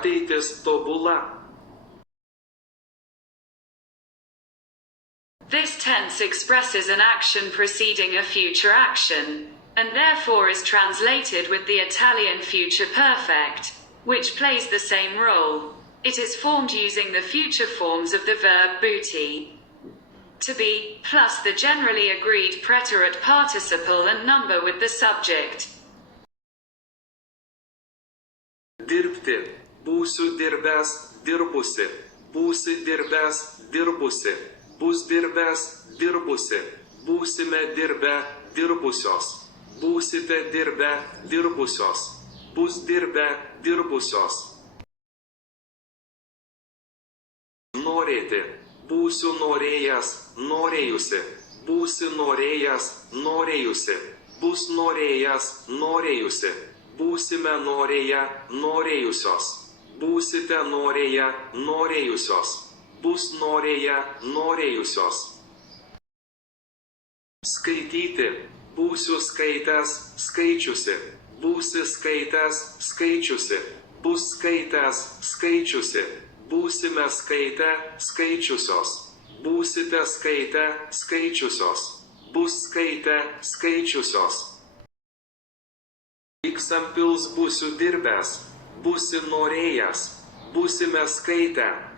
Ateitis tobula. This tense expresses an action preceding a future action, and therefore is translated with the Italian future perfect, which plays the same role. It is formed using the future forms of the verb buti, to be, plus the generally agreed preterite participle and number with the subject. Dirbti. Būsiu dirbęs, dirbusi. Būsi dirbęs, dirbusi. Bus dirbęs, dirbusi. Būsime dirbę, dirbusios. Būsite dirbę, dirbusios. Bus dirbę, dirbusios. Norėti. Būsiu norėjęs, norėjusi. Būsi norėjęs, norėjusi. Bus norėjęs, norėjusi. Būsime norėję, norėjusios. Būsite norėję, norėjusios. Bus norėję, norėjusios. Skaityti. Būsiu skaitęs, skaičiusi. Būsi skaitęs, skaičiusi. Bus skaitęs, skaičiusi. Būsime skaitę, skaičiusios. Būsite skaitę, skaičiusios. Bus skaitę, skaičiusios. X pils būsiu dirbęs. Būsi norėjęs. Būsime skaitę.